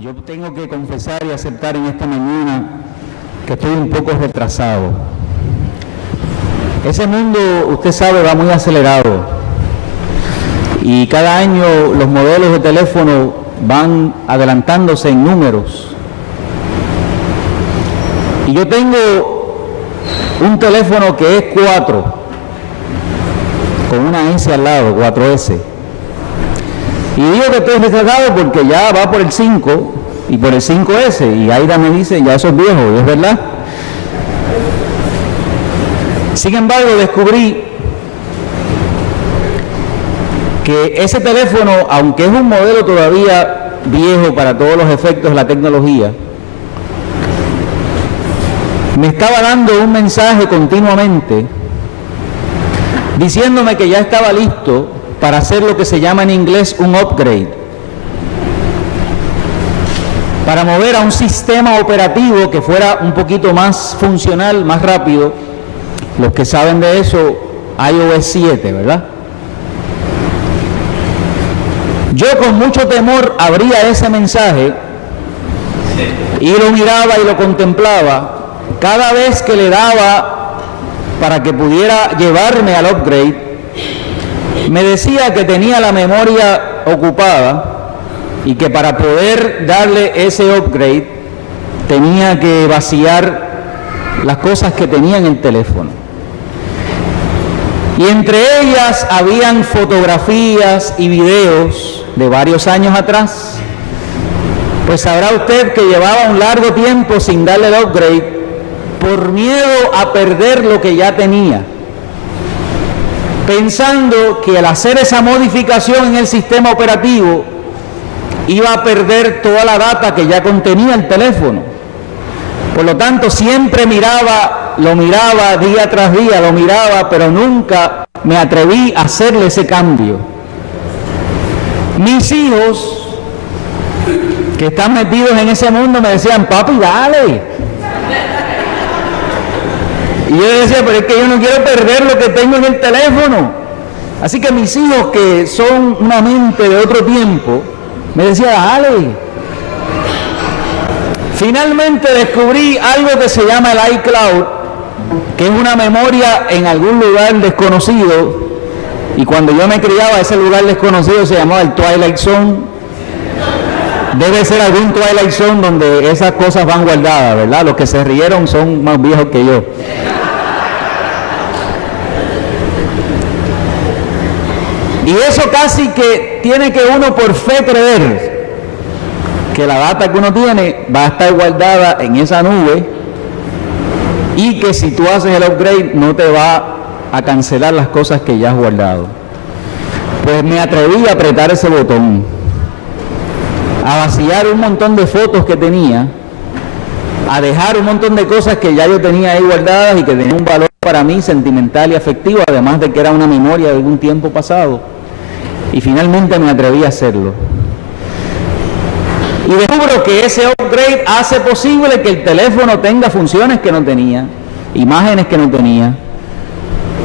Yo tengo que confesar y aceptar en esta mañana que estoy un poco retrasado. Ese mundo, usted sabe, va muy acelerado y cada año los modelos de teléfono van adelantándose en números. Y yo tengo un teléfono que es 4, con una S al lado, 4S. Y digo que estoy retrasado porque ya va por el 5 y por el 5S. Y Aida me dice, ya eso es viejo, y es verdad. Sin embargo, descubrí que ese teléfono, aunque es un modelo todavía viejo para todos los efectos de la tecnología, me estaba dando un mensaje continuamente diciéndome que ya estaba listo para hacer lo que se llama en inglés un upgrade, para mover a un sistema operativo que fuera un poquito más funcional, más rápido. Los que saben de eso, iOS 7, ¿verdad? Yo con mucho temor abría ese mensaje y lo miraba y lo contemplaba. Cada vez que le daba para que pudiera llevarme al upgrade, me decía que tenía la memoria ocupada y que para poder darle ese upgrade tenía que vaciar las cosas que tenía en el teléfono. Y entre ellas habían fotografías y videos de varios años atrás. Pues sabrá usted que llevaba un largo tiempo sin darle el upgrade por miedo a perder lo que ya tenía, pensando que al hacer esa modificación en el sistema operativo iba a perder toda la data que ya contenía el teléfono. Por lo tanto, siempre lo miraba día tras día, lo miraba, pero nunca me atreví a hacerle ese cambio. Mis hijos, que están metidos en ese mundo, me decían, papi, dale. Y yo decía, pero es que yo no quiero perder lo que tengo en el teléfono. Así que mis hijos, que son una mente de otro tiempo, me decían, dale. Finalmente descubrí algo que se llama el iCloud, que es una memoria en algún lugar desconocido. Y cuando yo me criaba, ese lugar desconocido se llamaba el Twilight Zone. Debe ser algún Twilight Zone donde esas cosas van guardadas, ¿verdad? Los que se rieron son más viejos que yo. Y eso casi que tiene que uno por fe creer que la data que uno tiene va a estar guardada en esa nube y que si tú haces el upgrade no te va a cancelar las cosas que ya has guardado. Pues me atreví a apretar ese botón, a vaciar un montón de fotos que tenía, a dejar un montón de cosas que ya yo tenía ahí guardadas y que tenían un valor para mí sentimental y afectivo, además de que era una memoria de algún tiempo pasado. Y finalmente me atreví a hacerlo. Y descubro que ese upgrade hace posible que el teléfono tenga funciones que no tenía, imágenes que no tenía,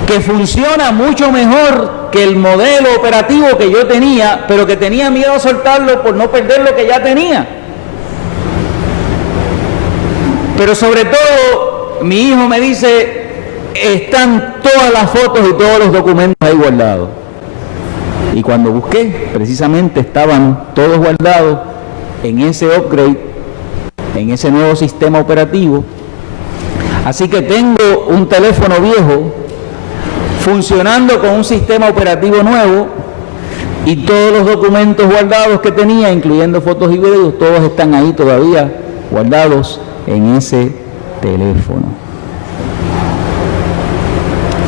que funciona mucho mejor que el modelo operativo que yo tenía, pero que tenía miedo a soltarlo por no perder lo que ya tenía. Pero sobre todo, mi hijo me dice, están todas las fotos y todos los documentos ahí guardados. Y cuando busqué, precisamente estaban todos guardados en ese upgrade, en ese nuevo sistema operativo. Así que tengo un teléfono viejo funcionando con un sistema operativo nuevo y todos los documentos guardados que tenía, incluyendo fotos y videos, todos están ahí todavía guardados en ese teléfono.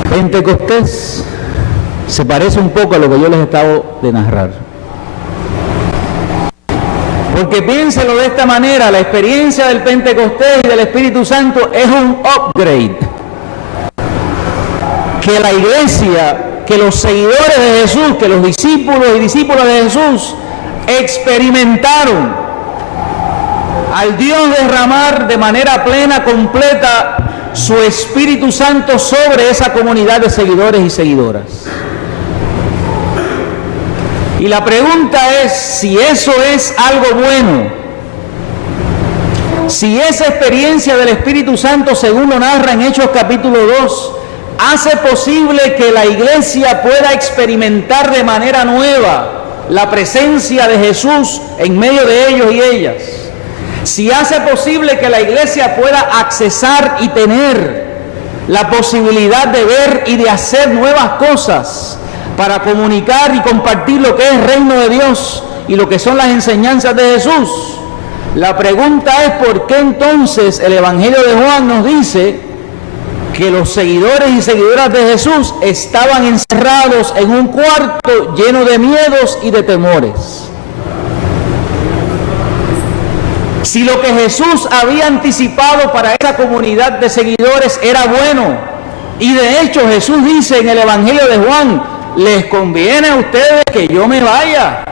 Pentecostés se parece un poco a lo que yo les acabo de narrar. Porque piénselo de esta manera, la experiencia del Pentecostés y del Espíritu Santo es un upgrade. Que la iglesia, que los seguidores de Jesús, que los discípulos y discípulas de Jesús experimentaron al Dios derramar de manera plena, completa, su Espíritu Santo sobre esa comunidad de seguidores y seguidoras. Y la pregunta es si eso es algo bueno Si esa experiencia del Espíritu Santo, según lo narra en Hechos capítulo 2, hace posible que la iglesia pueda experimentar de manera nueva la presencia de Jesús en medio de ellos y ellas, si hace posible que la iglesia pueda accesar y tener la posibilidad de ver y de hacer nuevas cosas para comunicar y compartir lo que es el reino de Dios y lo que son las enseñanzas de Jesús, la pregunta es: ¿por qué entonces el Evangelio de Juan nos dice que los seguidores y seguidoras de Jesús estaban encerrados en un cuarto lleno de miedos y de temores? Si lo que Jesús había anticipado para esa comunidad de seguidores era bueno, y de hecho Jesús dice en el Evangelio de Juan: les conviene a ustedes que yo me vaya,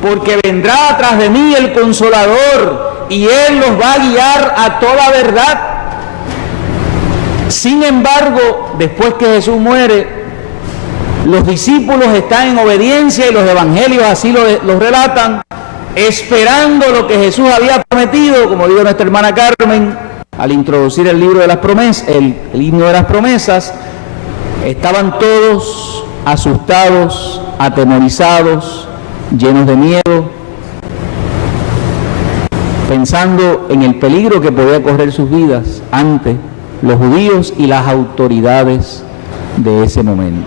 porque vendrá atrás de mí el Consolador y Él los va a guiar a toda verdad. Sin embargo, después que Jesús muere, los discípulos están en obediencia, y los evangelios así lo relatan, esperando lo que Jesús había prometido, como dijo nuestra hermana Carmen al introducir el libro de las promesas, el himno de las promesas. Estaban todos asustados, atemorizados, llenos de miedo, pensando en el peligro que podía correr sus vidas ante los judíos y las autoridades de ese momento.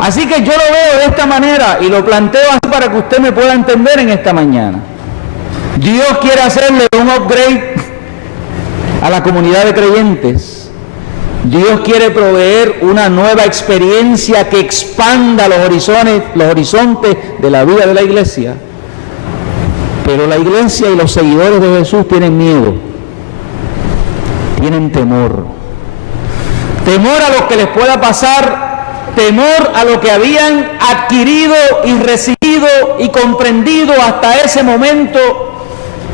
Así que yo lo veo de esta manera y lo planteo así para que usted me pueda entender en esta mañana. Dios quiere hacerle un upgrade a la comunidad de creyentes. Dios quiere proveer una nueva experiencia que expanda los horizontes de la vida de la iglesia. Pero la iglesia y los seguidores de Jesús tienen miedo, tienen temor. Temor a lo que les pueda pasar, temor a lo que habían adquirido y recibido y comprendido hasta ese momento,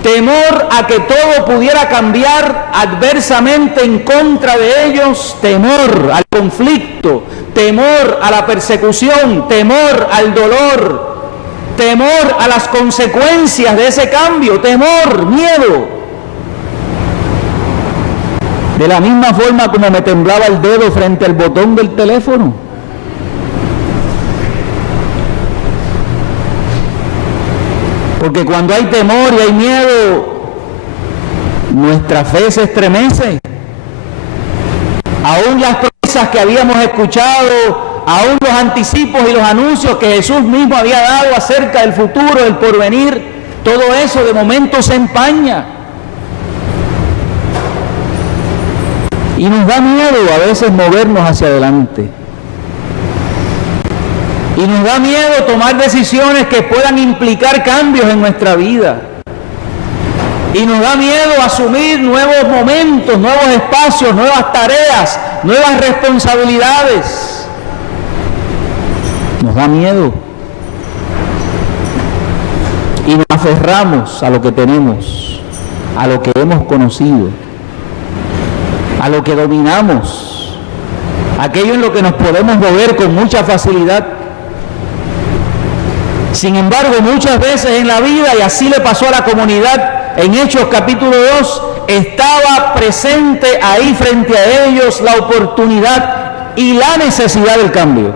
temor a que todo pudiera cambiar adversamente en contra de ellos, temor al conflicto, temor a la persecución, temor al dolor, temor a las consecuencias de ese cambio, temor, miedo. De la misma forma como me temblaba el dedo frente al botón del teléfono. Porque cuando hay temor y hay miedo, nuestra fe se estremece. Aún las promesas que habíamos escuchado, aún los anticipos y los anuncios que Jesús mismo había dado acerca del futuro, del porvenir, todo eso de momento se empaña. Y nos da miedo a veces movernos hacia adelante. Y nos da miedo tomar decisiones que puedan implicar cambios en nuestra vida. Y nos da miedo asumir nuevos momentos, nuevos espacios, nuevas tareas, nuevas responsabilidades. Nos da miedo. Y nos aferramos a lo que tenemos, a lo que hemos conocido, a lo que dominamos, aquello en lo que nos podemos mover con mucha facilidad. Sin embargo, muchas veces en la vida, y así le pasó a la comunidad en Hechos capítulo 2, estaba presente ahí frente a ellos la oportunidad y la necesidad del cambio.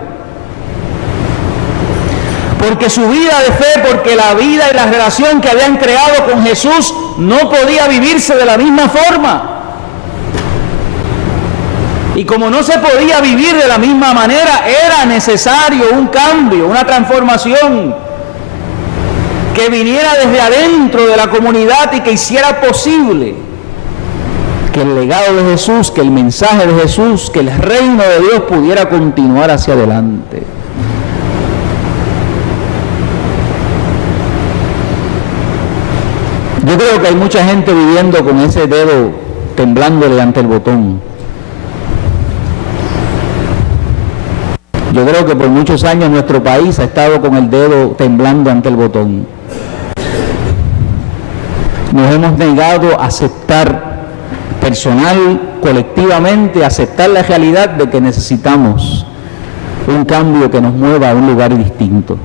Porque su vida de fe, porque la vida y la relación que habían creado con Jesús no podía vivirse de la misma forma. Y como no se podía vivir de la misma manera, era necesario un cambio, una transformación que viniera desde adentro de la comunidad y que hiciera posible que el legado de Jesús, que el mensaje de Jesús, que el reino de Dios pudiera continuar hacia adelante. Yo creo que hay mucha gente viviendo con ese dedo temblándole ante el botón. Yo creo que por muchos años nuestro país ha estado con el dedo temblando ante el botón. Nos hemos negado a aceptar personal, colectivamente, aceptar la realidad de que necesitamos un cambio que nos mueva a un lugar distinto.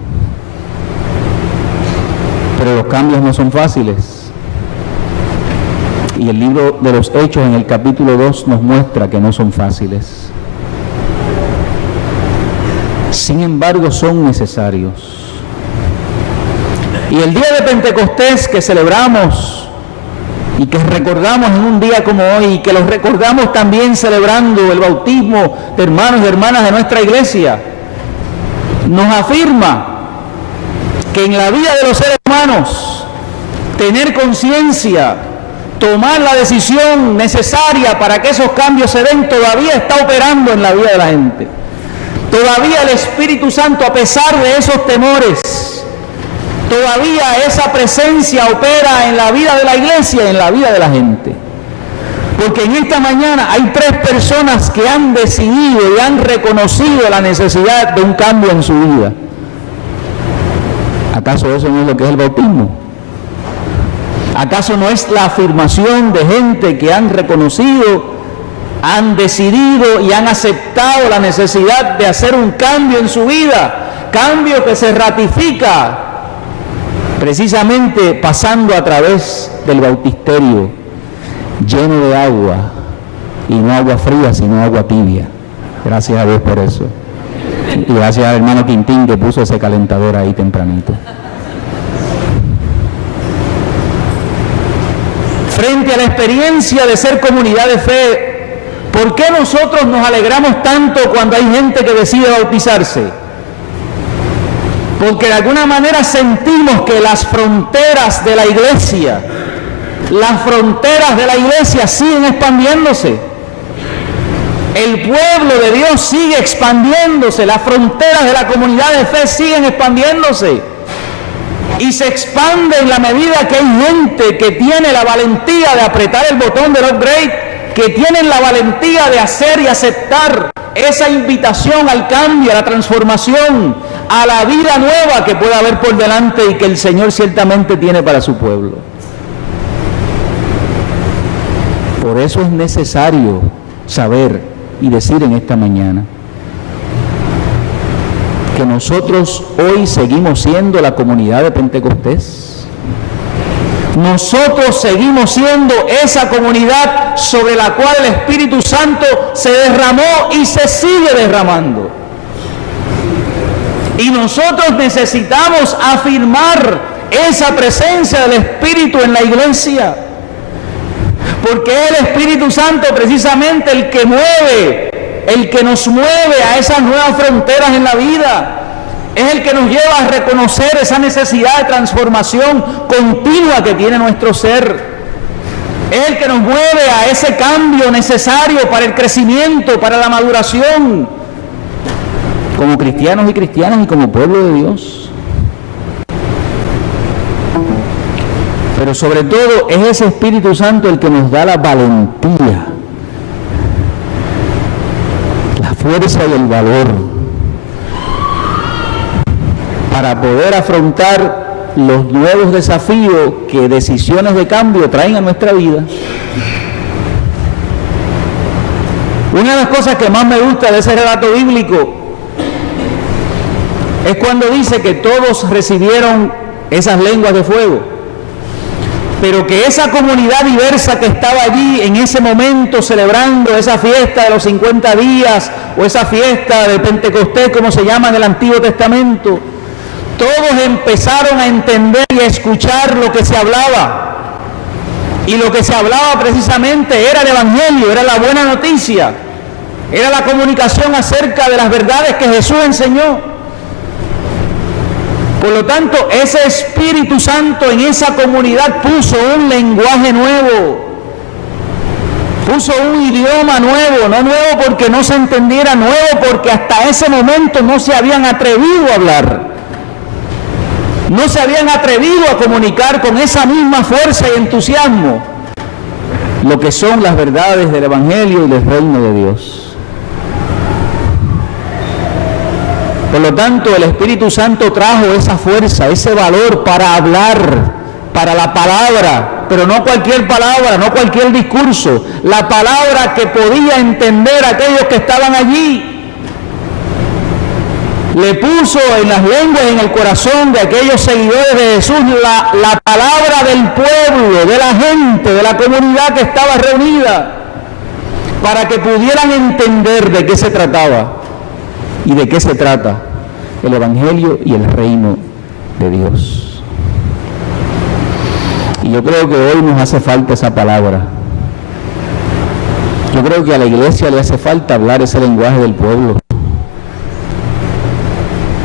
Pero los cambios no son fáciles. Y el libro de los Hechos en el capítulo 2 nos muestra que no son fáciles. Sin embargo, son necesarios. Y el día de Pentecostés que celebramos y que recordamos en un día como hoy, y que los recordamos también celebrando el bautismo de hermanos y hermanas de nuestra iglesia, nos afirma que en la vida de los seres humanos, tener conciencia, tomar la decisión necesaria para que esos cambios se den, todavía está operando en la vida de la gente. Todavía el Espíritu Santo, a pesar de esos temores, todavía esa presencia opera en la vida de la iglesia y en la vida de la gente. Porque en esta mañana hay 3 personas que han decidido y han reconocido la necesidad de un cambio en su vida. ¿Acaso eso no es lo que es el bautismo? ¿Acaso no es la afirmación de gente que han reconocido, han decidido y han aceptado la necesidad de hacer un cambio en su vida? Cambio que se ratifica precisamente pasando a través del bautisterio lleno de agua, y no agua fría, sino agua tibia. Gracias a Dios por eso. Y gracias al hermano Quintín que puso ese calentador ahí tempranito. Frente a la experiencia de ser comunidad de fe, ¿por qué nosotros nos alegramos tanto cuando hay gente que decide bautizarse? Porque de alguna manera sentimos que las fronteras de la iglesia siguen expandiéndose. El pueblo de Dios sigue expandiéndose, las fronteras de la comunidad de fe siguen expandiéndose. Y se expande en la medida que hay gente que tiene la valentía de apretar el botón del upgrade, que tienen la valentía de hacer y aceptar esa invitación al cambio, a la transformación, a la vida nueva que pueda haber por delante y que el Señor ciertamente tiene para su pueblo. Por eso es necesario saber y decir en esta mañana que nosotros hoy seguimos siendo la comunidad de Pentecostés. Nosotros seguimos siendo esa comunidad sobre la cual el Espíritu Santo se derramó y se sigue derramando. Y nosotros necesitamos afirmar esa presencia del Espíritu en la iglesia. Porque es el Espíritu Santo precisamente el que mueve, el que nos mueve a esas nuevas fronteras en la vida. Es el que nos lleva a reconocer esa necesidad de transformación continua que tiene nuestro ser. Es el que nos mueve a ese cambio necesario para el crecimiento, para la maduración, como cristianos y cristianas y como pueblo de Dios. Pero sobre todo es ese Espíritu Santo el que nos da la valentía, la fuerza y el valor para poder afrontar los nuevos desafíos que decisiones de cambio traen a nuestra vida. Una de las cosas que más me gusta de ese relato bíblico es cuando dice que todos recibieron esas lenguas de fuego, pero que esa comunidad diversa que estaba allí en ese momento celebrando esa fiesta de los 50 días o esa fiesta de Pentecostés, como se llama en el Antiguo Testamento, todos empezaron a entender y a escuchar lo que se hablaba. Y lo que se hablaba precisamente era el Evangelio, era la buena noticia, era la comunicación acerca de las verdades que Jesús enseñó. Por lo tanto, ese Espíritu Santo en esa comunidad puso un lenguaje nuevo, puso un idioma nuevo, no nuevo porque no se entendiera, nuevo porque hasta ese momento no se habían atrevido a hablar. No se habían atrevido a comunicar con esa misma fuerza y entusiasmo lo que son las verdades del Evangelio y del reino de Dios. Por lo tanto, el Espíritu Santo trajo esa fuerza, ese valor para hablar, para la palabra, pero no cualquier palabra, no cualquier discurso, la palabra que podía entender aquellos que estaban allí. le puso en las lenguas y en el corazón de aquellos seguidores de Jesús la palabra del pueblo, de la gente, de la comunidad que estaba reunida, para que pudieran entender de qué se trataba y de qué se trata el Evangelio y el reino de Dios. Y yo creo que hoy nos hace falta esa palabra. Yo creo que a la iglesia le hace falta hablar ese lenguaje del pueblo.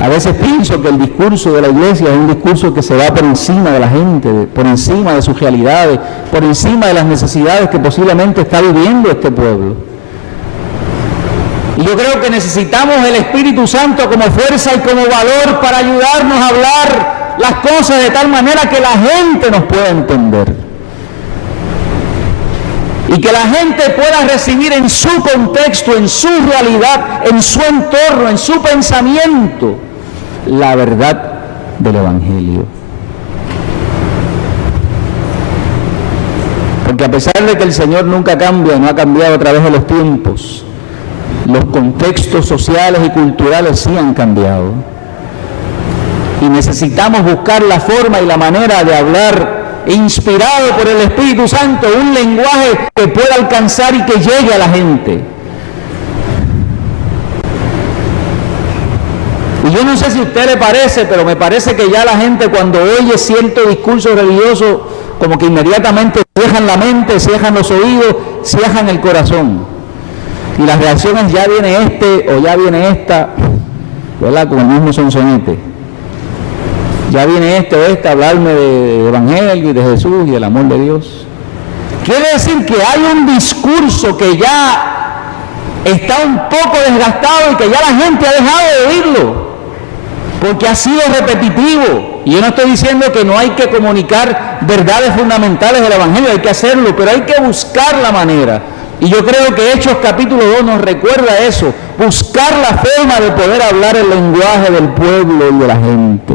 A veces pienso que el discurso de la iglesia es un discurso que se va por encima de la gente, por encima de sus realidades, por encima de las necesidades que posiblemente está viviendo este pueblo. Y yo creo que necesitamos el Espíritu Santo como fuerza y como valor para ayudarnos a hablar las cosas de tal manera que la gente nos pueda entender. Y que la gente pueda recibir en su contexto, en su realidad, en su entorno, en su pensamiento, la verdad del Evangelio. Porque a pesar de que el Señor nunca cambia, no ha cambiado a través de los tiempos, los contextos sociales y culturales sí han cambiado. Y necesitamos buscar la forma y la manera de hablar inspirado por el Espíritu Santo, un lenguaje que pueda alcanzar y que llegue a la gente. Y yo no sé si a usted le parece, pero me parece que ya la gente cuando oye cierto discurso religioso, como que inmediatamente cierran la mente, cierran los oídos, cierran el corazón. Y las reacciones, ya viene este o ya viene esta, ¿verdad? Con el mismo sonsonete. Ya viene este o esta a hablarme de Evangelio y de Jesús y del amor de Dios. Quiere decir que hay un discurso que ya está un poco desgastado y que ya la gente ha dejado de oírlo, porque ha sido repetitivo. Y yo no estoy diciendo que no hay que comunicar verdades fundamentales del Evangelio, hay que hacerlo, pero hay que buscar la manera. Y yo creo que Hechos capítulo 2 nos recuerda eso, buscar la forma de poder hablar el lenguaje del pueblo y de la gente.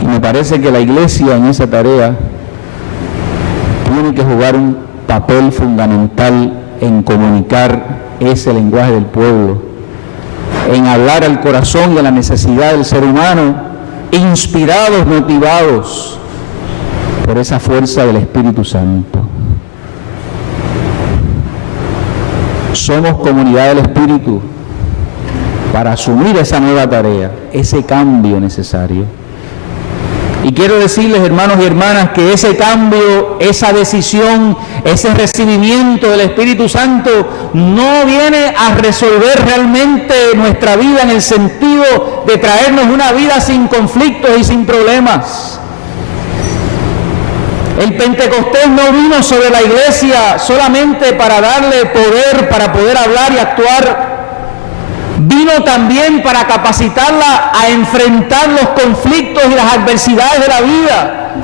Y me parece que la iglesia en esa tarea tiene que jugar un papel fundamental en comunicar ese lenguaje del pueblo, en hablar al corazón y a la necesidad del ser humano, inspirados, motivados por esa fuerza del Espíritu Santo. Somos comunidad del Espíritu para asumir esa nueva tarea, ese cambio necesario. Y quiero decirles, hermanos y hermanas, que ese cambio, esa decisión, ese recibimiento del Espíritu Santo no viene a resolver realmente nuestra vida en el sentido de traernos una vida sin conflictos y sin problemas. El Pentecostés no vino sobre la iglesia solamente para darle poder, para poder hablar y actuar. Vino también para capacitarla a enfrentar los conflictos y las adversidades de la vida.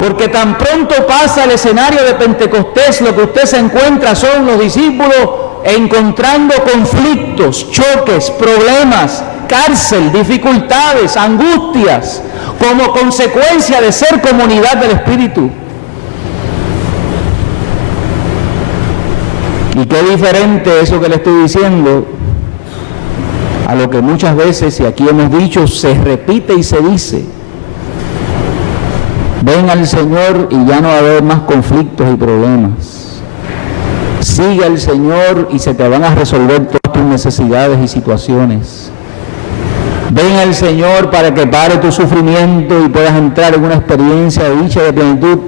Porque tan pronto pasa el escenario de Pentecostés, lo que usted se encuentra son los discípulos encontrando conflictos, choques, problemas, cárcel, dificultades, angustias, como consecuencia de ser comunidad del Espíritu. Y qué diferente eso que le estoy diciendo a lo que muchas veces, y aquí hemos dicho, se repite y se dice. Ven al Señor y ya no va a haber más conflictos y problemas. Sigue al Señor y se te van a resolver todas tus necesidades y situaciones. Ven al Señor para que pare tu sufrimiento y puedas entrar en una experiencia de dicha, de plenitud.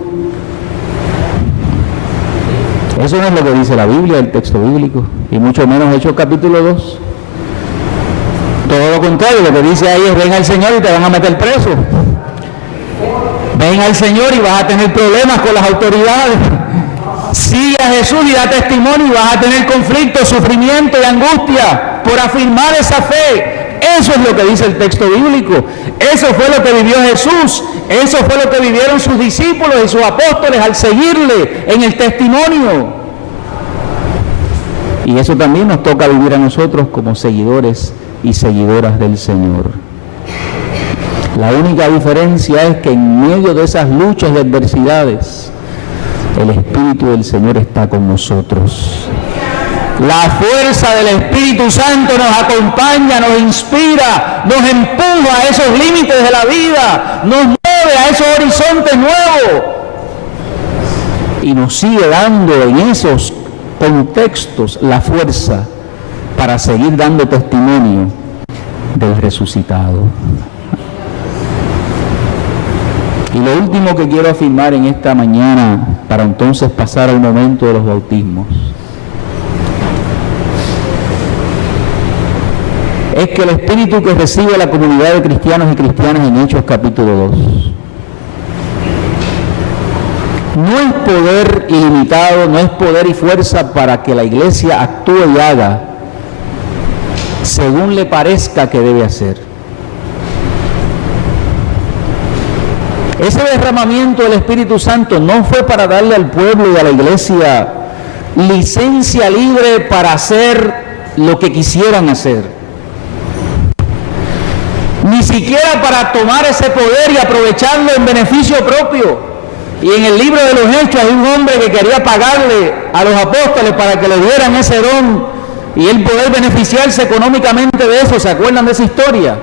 Eso no es lo que dice la Biblia, el texto bíblico, y mucho menos Hechos capítulo 2. Todo lo contrario, lo que dice ahí es: ven al Señor y te van a meter preso. Ven al Señor y vas a tener problemas con las autoridades. Sigue a Jesús y da testimonio y vas a tener conflicto, sufrimiento y angustia por afirmar esa fe. Eso es lo que dice el texto bíblico. Eso fue lo que vivió Jesús. Eso fue lo que vivieron sus discípulos y sus apóstoles al seguirle en el testimonio. Y eso también nos toca vivir a nosotros como seguidores y seguidoras del Señor. La única diferencia es que en medio de esas luchas y adversidades, el Espíritu del Señor está con nosotros. La fuerza del Espíritu Santo nos acompaña, nos inspira, nos empuja a esos límites de la vida, nos mueve a esos horizontes nuevos y nos sigue dando en esos contextos la fuerza para seguir dando testimonio del resucitado. Y lo último que quiero afirmar en esta mañana, para entonces pasar al momento de los bautismos, es que el espíritu que recibe la comunidad de cristianos y cristianas en Hechos capítulo 2 no es poder ilimitado, no es poder y fuerza para que la iglesia actúe y haga según le parezca que debe hacer. Ese derramamiento del Espíritu Santo no fue para darle al pueblo y a la iglesia licencia libre para hacer lo que quisieran hacer. Ni siquiera para tomar ese poder y aprovecharlo en beneficio propio. Y en el libro de los Hechos hay un hombre que quería pagarle a los apóstoles para que le dieran ese don y él poder beneficiarse económicamente de eso. ¿Se acuerdan de esa historia?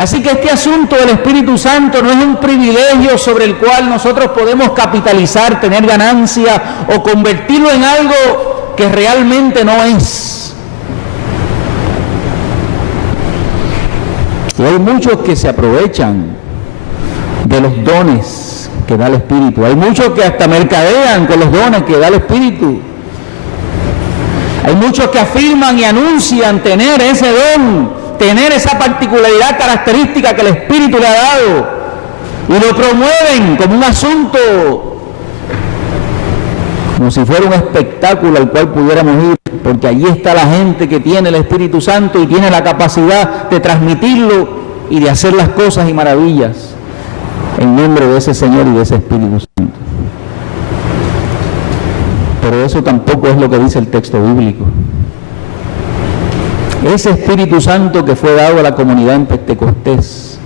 Así que este asunto del Espíritu Santo no es un privilegio sobre el cual nosotros podemos capitalizar, tener ganancia o convertirlo en algo que realmente no es. Y hay muchos que se aprovechan de los dones que da el Espíritu. Hay muchos que hasta mercadean con los dones que da el Espíritu. Hay muchos que afirman y anuncian tener ese don, tener esa particularidad característica que el Espíritu le ha dado. Y lo promueven como un asunto, como si fuera un espectáculo al cual pudiéramos ir, porque allí está la gente que tiene el Espíritu Santo y tiene la capacidad de transmitirlo y de hacer las cosas y maravillas en nombre de ese Señor y de ese Espíritu Santo. Pero eso tampoco es lo que dice el texto bíblico. Ese Espíritu Santo que fue dado a la comunidad en Pentecostés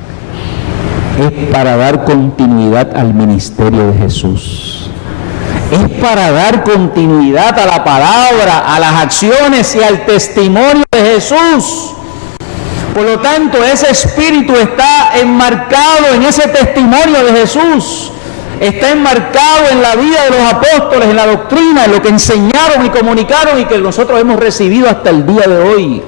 es para dar continuidad al ministerio de Jesús. Es para dar continuidad a la palabra, a las acciones y al testimonio de Jesús. Por lo tanto, ese espíritu está enmarcado en ese testimonio de Jesús. Está enmarcado en la vida de los apóstoles, en la doctrina, en lo que enseñaron y comunicaron y que nosotros hemos recibido hasta el día de hoy.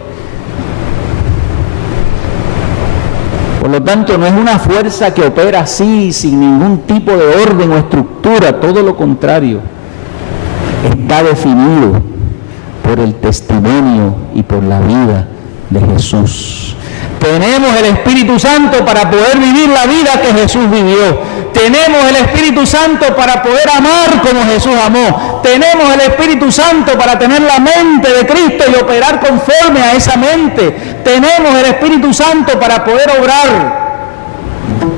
Por lo tanto, no es una fuerza que opera así, sin ningún tipo de orden o estructura, todo lo contrario. Está definido por el testimonio y por la vida de Jesús. Tenemos el Espíritu Santo para poder vivir la vida que Jesús vivió. Tenemos el Espíritu Santo para poder amar como Jesús amó. Tenemos el Espíritu Santo para tener la mente de Cristo y operar conforme a esa mente. Tenemos el Espíritu Santo para poder obrar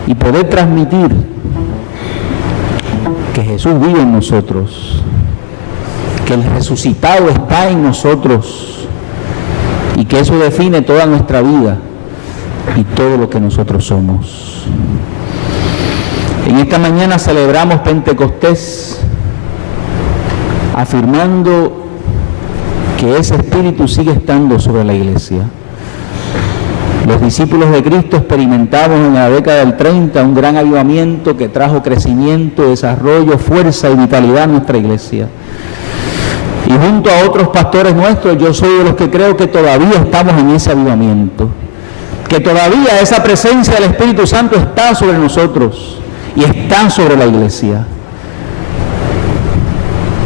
y poder transmitir que Jesús vive en nosotros, que el resucitado está en nosotros y que eso define toda nuestra vida y todo lo que nosotros somos. En esta mañana celebramos Pentecostés afirmando que ese Espíritu sigue estando sobre la iglesia. Los discípulos de Cristo experimentamos en la década del 30 un gran avivamiento que trajo crecimiento, desarrollo, fuerza y vitalidad a nuestra iglesia. Y junto a otros pastores nuestros, yo soy de los que creo que todavía estamos en ese avivamiento, que todavía esa presencia del Espíritu Santo está sobre nosotros y está sobre la iglesia.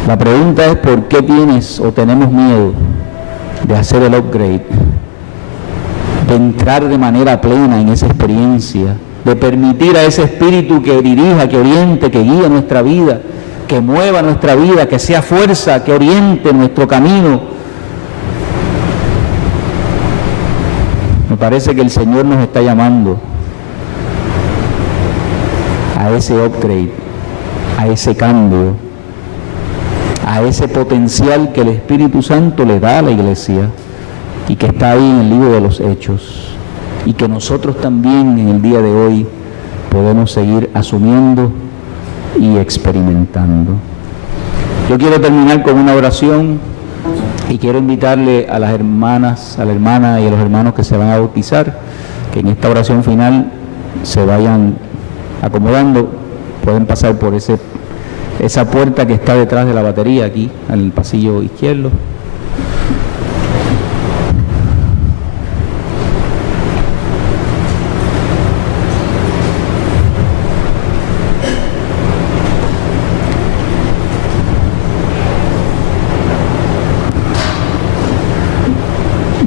La pregunta es: ¿por qué tienes o tenemos miedo de hacer el upgrade, de entrar de manera plena en esa experiencia, de permitir a ese Espíritu que dirija, que oriente, que guíe nuestra vida, que mueva nuestra vida, que sea fuerza, que oriente nuestro camino? Me parece que el Señor nos está llamando a ese upgrade, a ese cambio, a ese potencial que el Espíritu Santo le da a la iglesia y que está ahí en el libro de los Hechos, y que nosotros también en el día de hoy podemos seguir asumiendo y experimentando. Yo quiero terminar con una oración y quiero invitarle a las hermanas, a la hermana y a los hermanos que se van a bautizar, que en esta oración final se vayan acomodando. Pueden pasar por esa puerta que está detrás de la batería aquí, en el pasillo izquierdo.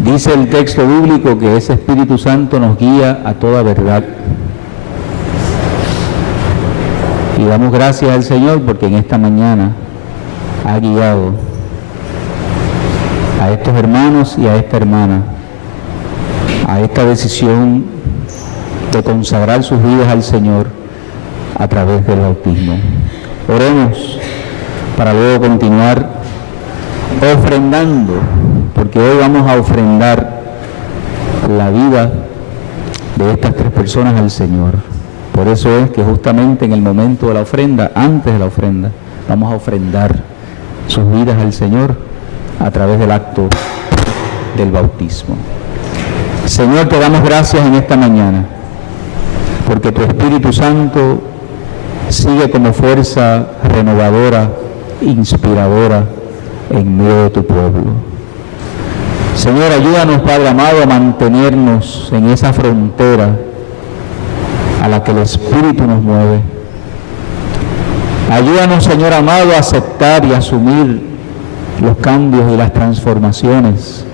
Dice el texto bíblico que ese Espíritu Santo nos guía a toda verdad. Y damos gracias al Señor porque en esta mañana ha guiado a estos hermanos y a esta hermana a esta decisión de consagrar sus vidas al Señor a través del bautismo. Oremos para luego continuar ofrendando, porque hoy vamos a ofrendar la vida de estas 3 personas al Señor. Por eso es que justamente en el momento de la ofrenda, antes de la ofrenda, vamos a ofrendar sus vidas al Señor a través del acto del bautismo. Señor, te damos gracias en esta mañana, porque tu Espíritu Santo sigue como fuerza renovadora, inspiradora en medio de tu pueblo. Señor, ayúdanos, Padre amado, a mantenernos en esa frontera a la que el Espíritu nos mueve. Ayúdanos, Señor amado, a aceptar y asumir los cambios y las transformaciones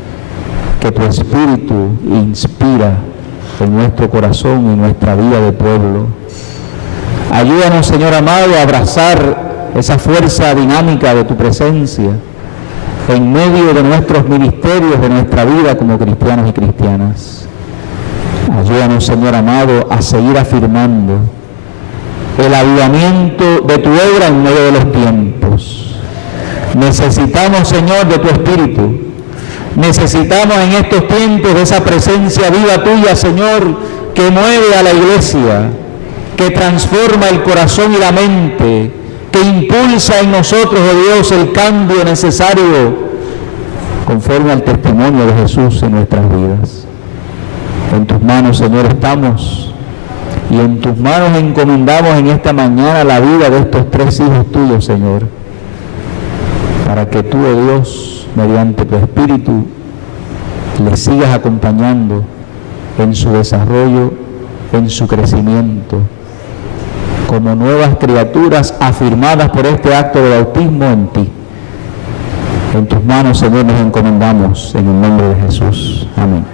que tu Espíritu inspira en nuestro corazón y nuestra vida de pueblo. Ayúdanos, Señor amado, a abrazar esa fuerza dinámica de tu presencia en medio de nuestros ministerios, de nuestra vida como cristianos y cristianas. Ayúdanos, Señor amado, a seguir afirmando el avivamiento de tu obra en medio de los tiempos. Necesitamos, Señor, de tu Espíritu. Necesitamos en estos tiempos de esa presencia viva tuya, Señor, que mueve a la iglesia, que transforma el corazón y la mente, que impulsa en nosotros, oh Dios, el cambio necesario conforme al testimonio de Jesús en nuestras vidas. En tus manos, Señor, estamos, y en tus manos encomendamos en esta mañana la vida de estos 3 hijos tuyos, Señor, para que tú, oh Dios, mediante tu Espíritu, les sigas acompañando en su desarrollo, en su crecimiento, como nuevas criaturas afirmadas por este acto de bautismo en ti. En tus manos, Señor, nos encomendamos en el nombre de Jesús. Amén.